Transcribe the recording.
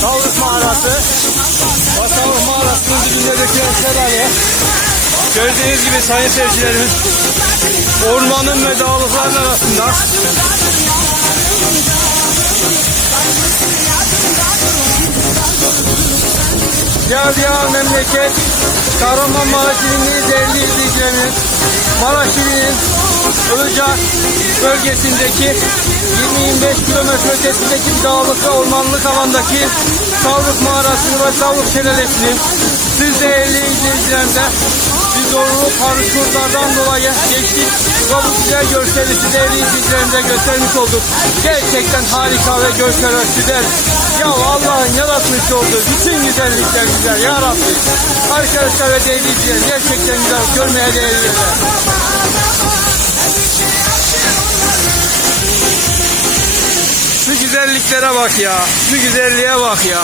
Tavuk mağarası. Basalık mağarasının dibinde dökülen şelale. Gördüğünüz gibi sayın seyircilerimiz ormanın ve dağlıkların arasında Yaz ya memleket Kahramanmaraş ilinin değerli izleyicilerimiz Maraş ilinin Ilıca bölgesindeki 20-25 kilometre ötesindeki dağlık ve ormanlık alandaki Savluk mağarasını ve Savluk şelalesini siz değerli izleyicilerimize biz zorluk parkurlardan dolayı geçtik ve bu güzel görseli değerli izleyicilerimize göstermiş olduk. Gerçekten harika ve görsel güzel. Ya Allah'ın yaratmış olduğu bütün güzellikler güzel ya Rabbi. Arkadaşlar ve değerli izleyiciler gerçekten güzel görmeye değer yerler. Güzelliklere bak ya. Şu güzelliğe bak ya.